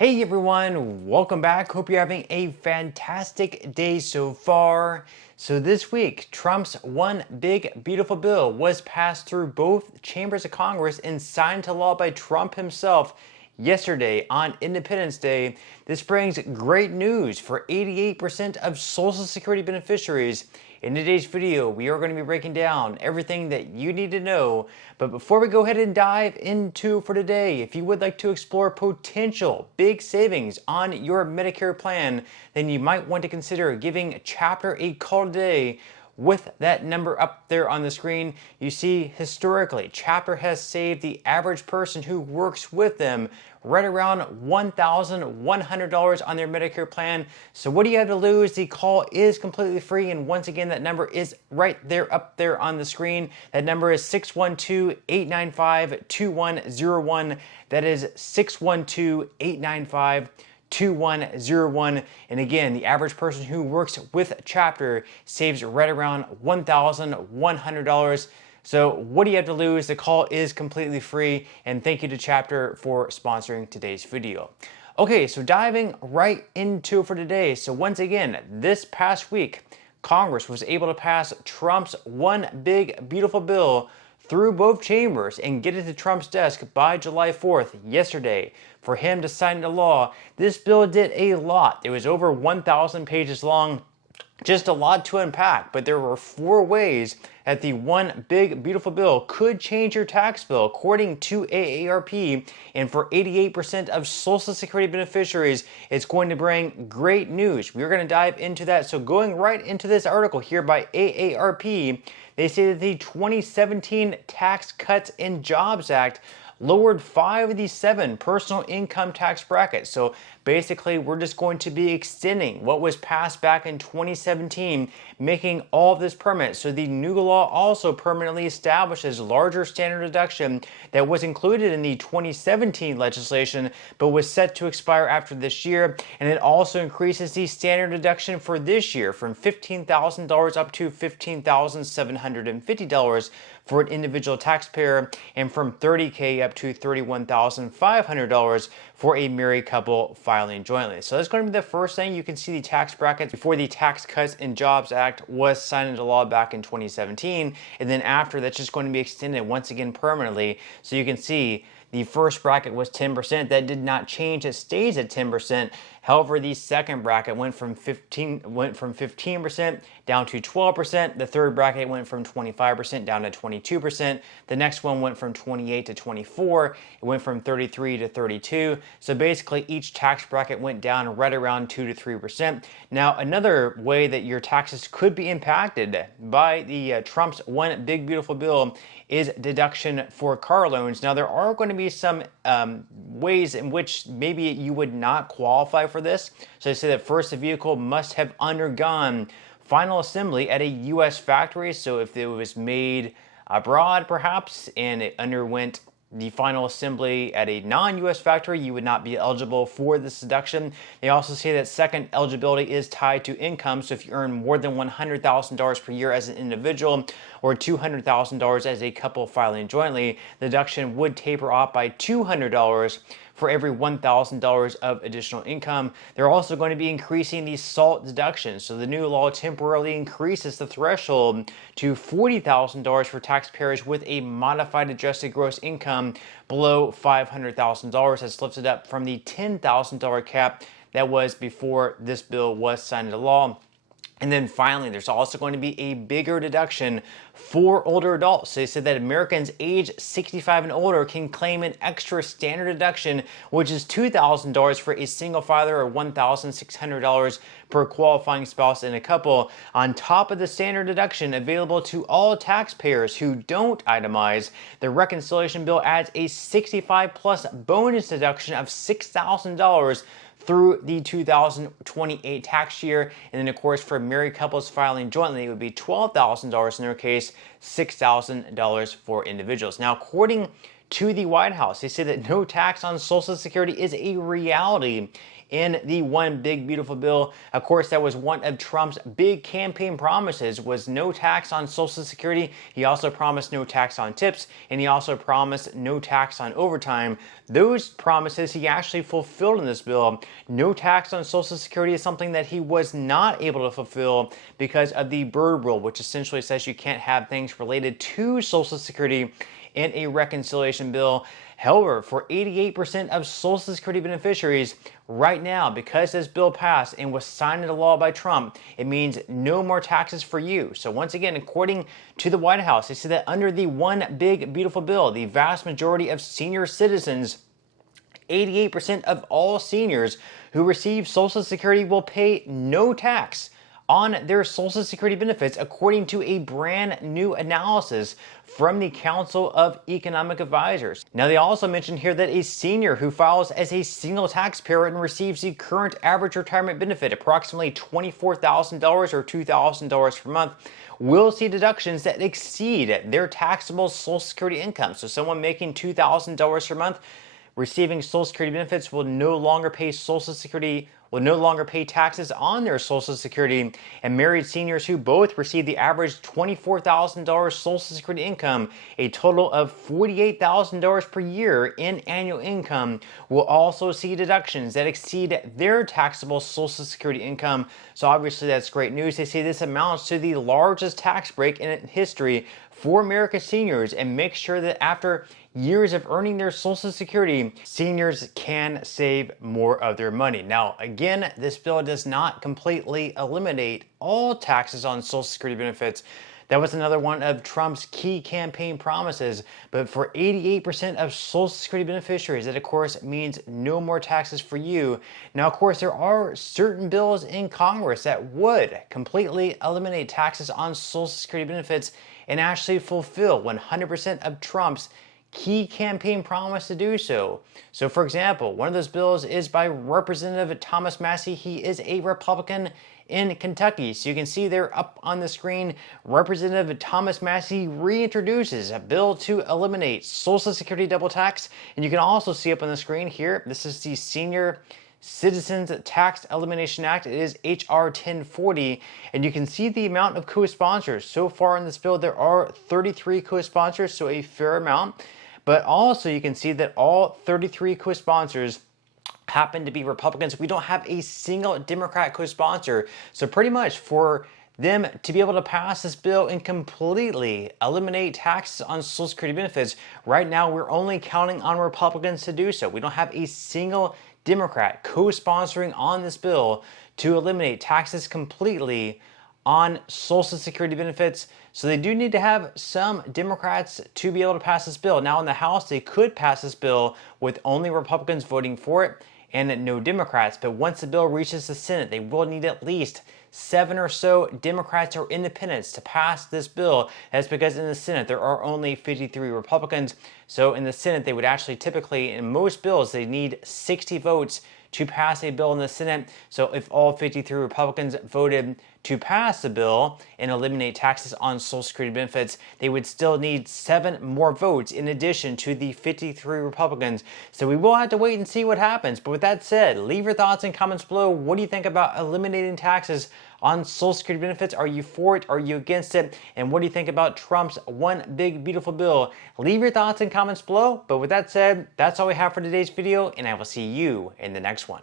Hey everyone, welcome back. Hope you're having a fantastic day so far. So this week, Trump's one big beautiful bill was passed through both chambers of Congress and signed into law by Trump himself yesterday on Independence Day. This brings great news for 88% of Social Security beneficiaries. In today's video, we are going to be breaking down everything that you need to know. But before we go ahead and dive into for today, if you would like to explore potential big savings on your Medicare plan, then you might want to consider giving Chapter a call today. With that number up there on the screen, you see historically, Chapter has saved the average person who works with them right around $1,100 on their Medicare plan. So what do you have to lose? The call is completely free. And once again, that number is right there up there on the screen. That number is 612-895-2101. That is 612-895-2101. And again, the average person who works with Chapter saves right around $1,100. So what do you have to lose? The call is completely free, and thank you to Chapter for sponsoring today's video. Okay, so diving right into for today. So once again, this past week, Congress was able to pass Trump's one big beautiful bill through both chambers and get it to Trump's desk by July 4th, yesterday, for him to sign into law. This bill did a lot. It was over 1,000 pages long. Just a lot to unpack, but there were 4 ways that the one big beautiful bill could change your tax bill according to AARP, and for 88% of Social Security beneficiaries, it's going to bring great news. We're going to dive into that. So going right into this article here by AARP, they say that the 2017 Tax Cuts and Jobs Act lowered 5 of the 7 personal income tax brackets. So basically, we're just going to be extending what was passed back in 2017, making all of this permanent. So the new law also permanently establishes larger standard deduction that was included in the 2017 legislation, but was set to expire after this year. And it also increases the standard deduction for this year from $15,000 up to $15,750 for an individual taxpayer, and from $30,000 up to $31,500 for a married couple filing jointly. So that's going to be the first thing. You can see the tax brackets before the Tax Cuts and Jobs Act was signed into law back in 2017, and then after, that's just going to be extended once again permanently. So you can see the first bracket was 10%. That did not change. It stays at 10%. However, the second bracket went from 15% down to 12%. The third bracket went from 25% down to 22%. The next one went from 28 to 24. It went from 33 to 32. So basically, each tax bracket went down right around 2 to 3%. Now, another way that your taxes could be impacted by the Trump's one big beautiful bill is deduction for car loans. Now, there are going to be some ways in which maybe you would not qualify for this. So they say that first, the vehicle must have undergone final assembly at a U.S. factory. So if it was made abroad, perhaps, and it underwent the final assembly at a non-U.S. factory, you would not be eligible for this deduction. They also say that second, eligibility is tied to income. So if you earn more than $100,000 per year as an individual or $200,000 as a couple filing jointly, the deduction would taper off by $200 for every $1,000 of additional income. They're also going to be increasing the SALT deduction. So the new law temporarily increases the threshold to $40,000 for taxpayers with a modified adjusted gross income below $500,000. That's lifted up from the $10,000 cap that was before this bill was signed into law. And then finally, there's also going to be a bigger deduction for older adults. So they said that Americans age 65 and older can claim an extra standard deduction, which is $2,000 for a single filer or $1,600 per qualifying spouse in a couple, on top of the standard deduction available to all taxpayers who don't itemize. The reconciliation bill adds a 65 plus bonus deduction of $6,000 through the 2028 tax year. And then, of course, for married couples filing jointly, it would be $12,000 in their case, $6,000 for individuals. Now, according to the White House. They say that no tax on Social Security is a reality in the One Big Beautiful Bill. Of course, that was one of Trump's big campaign promises, was no tax on Social Security. He also promised no tax on tips, and he also promised no tax on overtime. Those promises he actually fulfilled in this bill. No tax on Social Security is something that he was not able to fulfill because of the Byrd Rule, which essentially says you can't have things related to Social Security in a reconciliation bill. However, for 88% of Social Security beneficiaries right now, because this bill passed and was signed into law by Trump, it means no more taxes for you. So once again, according to the White House, they say that under the One Big Beautiful Bill, the vast majority of senior citizens, 88% of all seniors who receive Social Security will pay no tax on their Social Security benefits, according to a brand new analysis from the Council of Economic Advisors. Now, they also mentioned here that a senior who files as a single taxpayer and receives the current average retirement benefit, approximately $24,000 or $2,000 per month, will see deductions that exceed their taxable Social Security income. So someone making $2,000 per month receiving Social Security benefits will no longer pay taxes on their Social Security, and married seniors who both receive the average $24,000 Social Security income, a total of $48,000 per year in annual income, will also see deductions that exceed their taxable Social Security income. So obviously that's great news. They say this amounts to the largest tax break in history for America's seniors, and make sure that after years of earning their Social Security, seniors can save more of their money. Now, again, this bill does not completely eliminate all taxes on Social Security benefits. That was another one of Trump's key campaign promises. But for 88% of Social Security beneficiaries, that of course means no more taxes for you. Now, of course, there are certain bills in Congress that would completely eliminate taxes on Social Security benefits and actually fulfill 100% of Trump's key campaign promise to do so. So, for example, one of those bills is by Representative Thomas Massie. He is a Republican in Kentucky. So you can see there up on the screen, Representative Thomas Massie reintroduces a bill to eliminate Social Security double tax. And you can also see up on the screen here, this is the Senior Citizens Tax Elimination Act. It is H.R. 1040, and you can see the amount of co-sponsors. So far in this bill, there are 33 co-sponsors, so a fair amount. But also you can see that all 33 co-sponsors happen to be Republicans. We don't have a single Democrat co-sponsor. So pretty much for them to be able to pass this bill and completely eliminate taxes on Social Security benefits, right now we're only counting on Republicans to do so. We don't have a single Democrat co-sponsoring on this bill to eliminate taxes completely on Social Security benefits. So they do need to have some Democrats to be able to pass this bill. Now in the House, they could pass this bill with only Republicans voting for it and no Democrats. But once the bill reaches the Senate, they will need at least 7 or so Democrats or independents to pass this bill. That's because in the Senate, there are only 53 Republicans. So in the Senate, they would actually typically, in most bills, they need 60 votes to pass a bill in the Senate. So if all 53 Republicans voted to pass the bill and eliminate taxes on Social Security benefits, they would still need 7 more votes in addition to the 53 Republicans. So we will have to wait and see what happens. But with that said, leave your thoughts and comments below. What do you think about eliminating taxes on Social Security benefits? Are you for it? Are you against it? And what do you think about Trump's One Big Beautiful Bill? Leave your thoughts and comments below. But with that said, that's all we have for today's video, and I will see you in the next one.